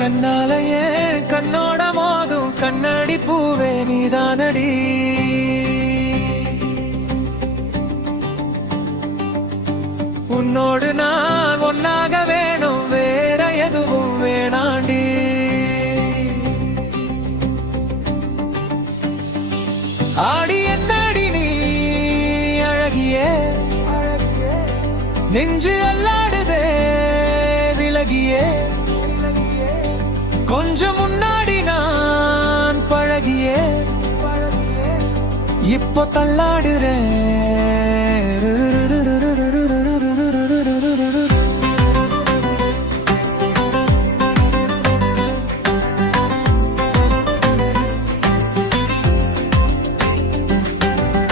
கண்ணாலையே கண்ணோட மோதும் கண்ணாடி பூவே நீதானடி. உன்னோடு நான் ஒன்னாக வேணும் வேற எதுவும் வேணாண்டி. ஆடி என்னடி நீ அழகியே? நெஞ்சு அல்லாடுதே விலகியே? இப்போ தள்ளாடுறேன்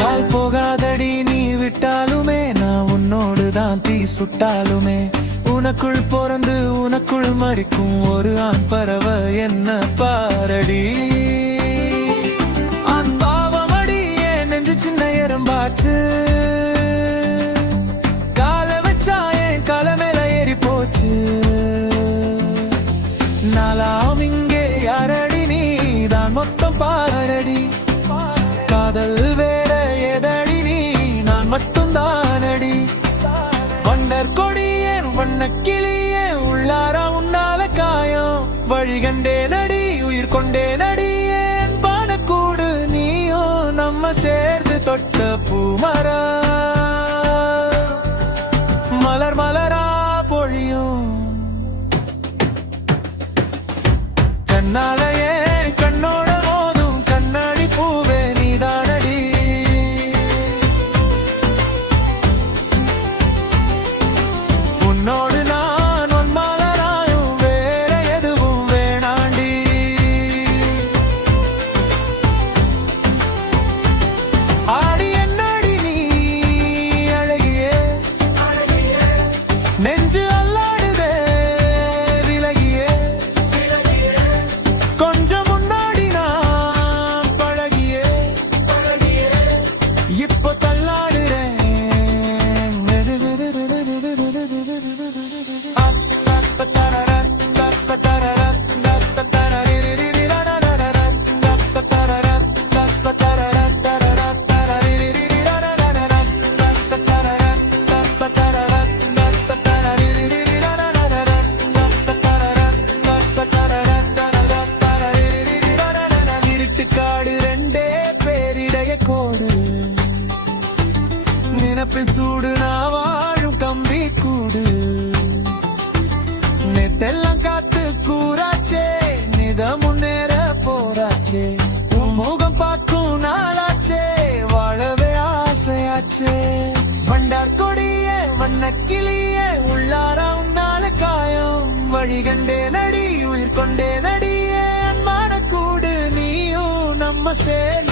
கால் போகாதடி நீ விட்டாலுமே நான் உன்னோடு தான் தீ சுட்டாலுமே உனக்குள் பிறந்து உனக்குள் மறிக்கும் ஒரு ஆண் பறவை என்ன பாரடி கொடியேன் உள்ளாரா உன்னால காயம். வழிகண்டே நடி உயிர் கொண்டே நடி ஏன் பானக்கூடு நீயோ? நம்ம சேர்ந்து தொட்ட பூமரா. மலர் மலரா பொழியும். கண்ணால போடு. கோடு சூடு நான் வாழும் கம்பி கூடு. நெத்தெல்லாம் காத்து கூறாச்சே நித முன்னேற போறாச்சே. உன் முகம் பார்க்கும் நாளாச்சே வாழவே ஆசையாச்சே. வண்டார் கொடிய வண்ண கிளியே உள்ளார உன்னால காயம். வழி கண்டே நடி உயிர் கொண்டே நடிய அன்பான கூடு நீயும் நம்ம சேர்ந்து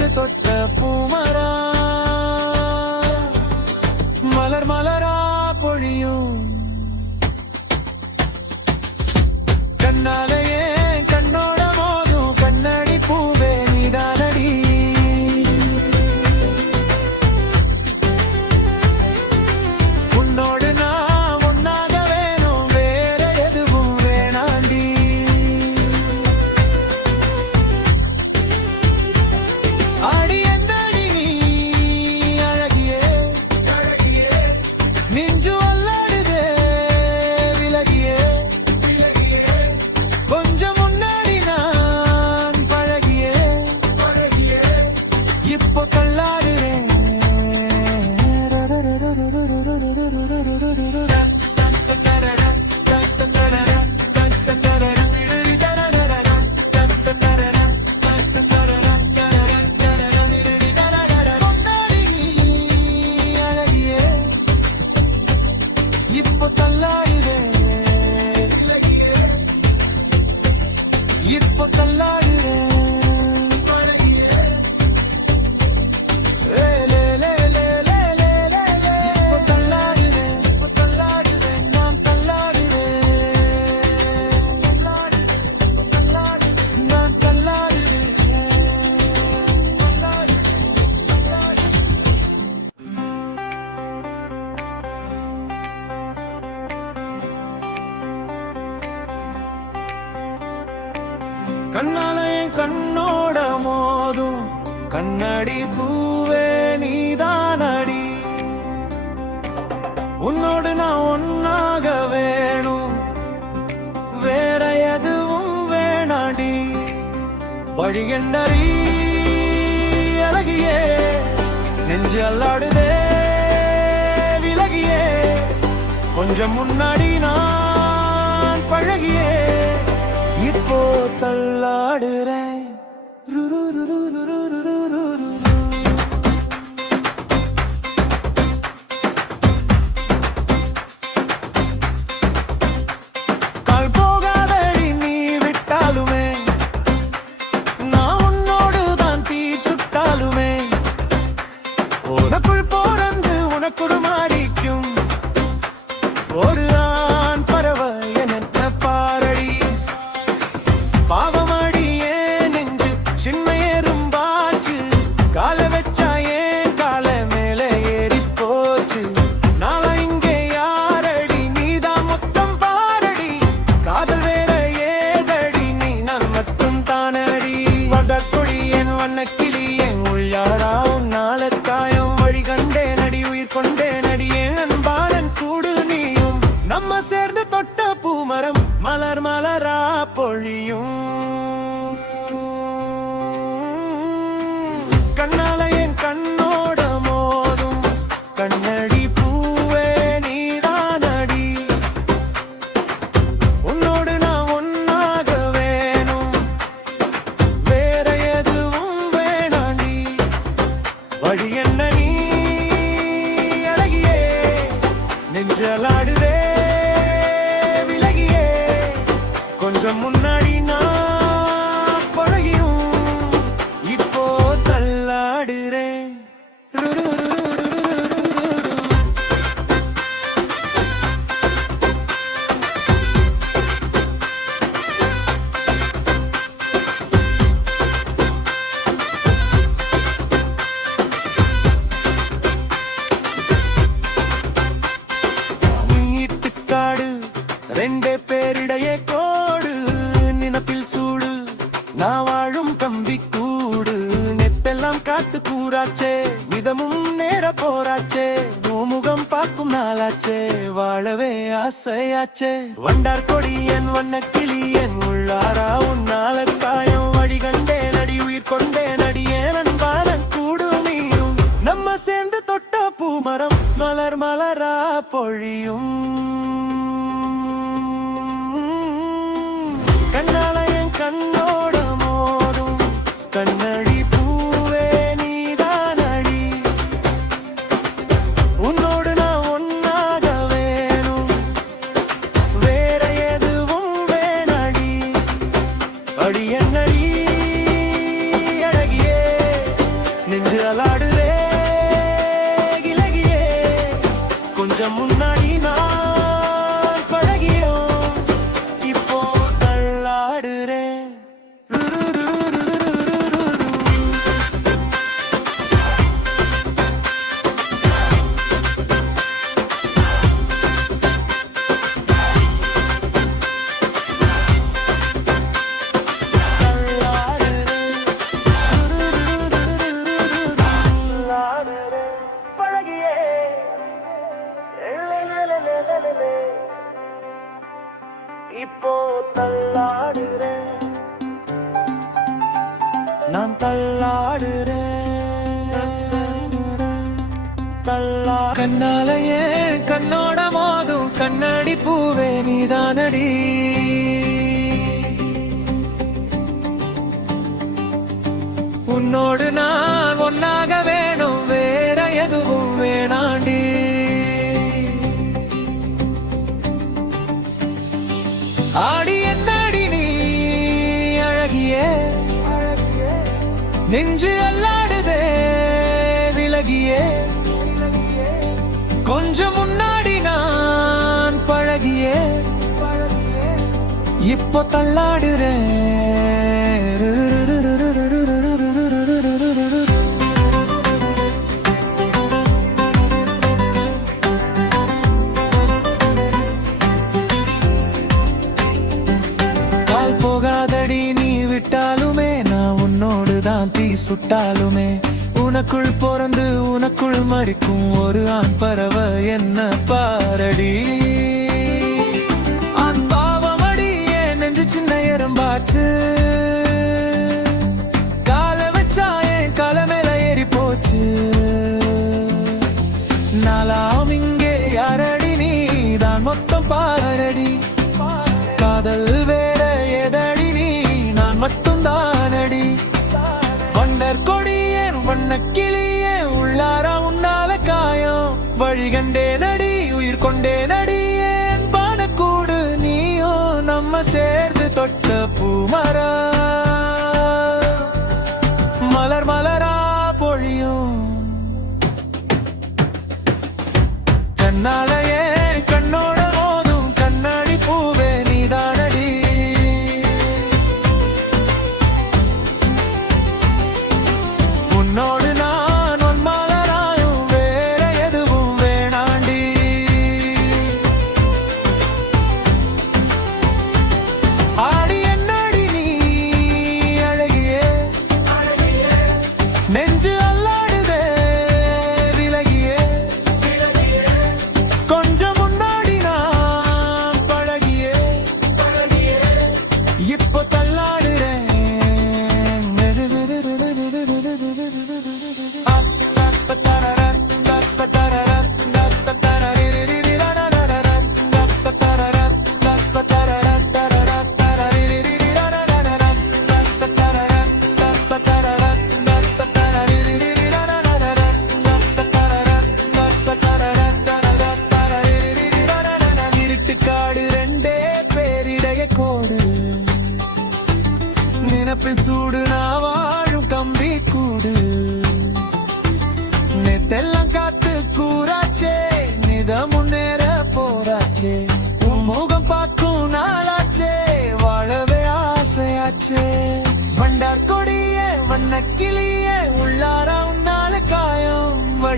வழி என்னறி அழகியே. நெஞ்சு அல்லாடுதே விலகியே. கொஞ்சம் முன்னாடி நான் பழகியே. இப்போ தள்ளாடு. என்ன நீ அழகியே நெஞ்சலாடுதே. ரெண்டே பேரிடையே கோடு நினப்பில் சூடு. நான் வாழும் கம்பி கூடு நெத்தெல்லாம் காத்து கூறாச்சே. விதமும் நேர போராச்சே முகம் பார்க்கும் நாளாச்சே. வாழவே ஆசையாச்சே. வண்டார் கொடி என் வண்ண கிளி என் உள்ளாரா உன்னால காயம். வழி கண்டே நடி உயிர் கொண்டே நடியே நண்பாரன் கூடு நீயும். நம்ம சேர்ந்து தொட்ட பூமரம் மலர் மலரா பொழியும். அடி பூவே நீதானடி. உன்னோடு நான் ஒன்னாக வேணும் வேற எதுவும் வேணாண்டி. ஆடி என்னடி நீ அழகிய? நெஞ்சு அல்ல இப்போ தள்ளாடுறேன் கால் போகாதடி நீ விட்டாலுமே நான் உன்னோடு தான் தீ சுட்டாலுமே. உனக்குள் பிறந்து உனக்குள் மறிக்கும். போச்சு. நாலாம் இங்கே அரடி நீ தான் மொத்தம் பாரடி. காதல் வேற எதடி நீ? நான் மட்டும் தானடி. வண்டர் கொடியேன் வண்ண கிளியே உள்ளாரா உன்னால காயம். வழி கண்டே நடி உயிர் கொண்டே நடி ஏன் பானக்கூடு நீயோ? நம்ம சேர்ந்து தொட்ட பூமரம். You put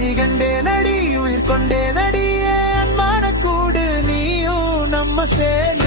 நிகண்டேனடி உயிர் கொண்டேனடி அன்மான கூடு நீயும் நம்ம சேர்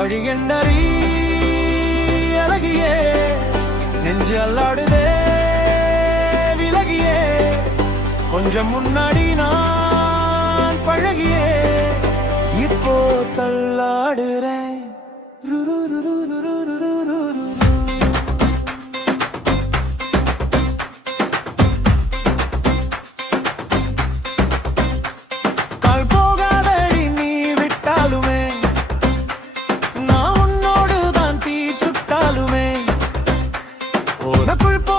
வழிகண்டறி அழகியே நெஞ்சு அல்லாடுதே விலகியே. கொஞ்சம் முன்னாடி நான் பழகியே இப்போ தள்ளாடுற народ. На твою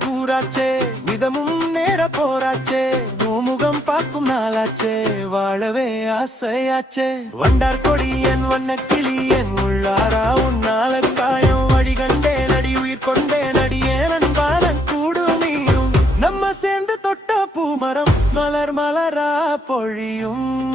நெத்தெல்லாம் காத்து கூறாச்சே விதமும் நேர போராச்சே பூமுகம் பார்க்கும் நாளாச்சே வாழவே ஆசையாச்சே. வண்டார் கொடி என் வண்ண கிளி என் உள்ளாரா உன்னால காயம். வழி கண்டே நடி உயிர் கொண்டே நடியே நண்பான கூடுமியும் நம்ம சேர்ந்து தொட்ட பூமரம் மலர் மலரா பொழியும்.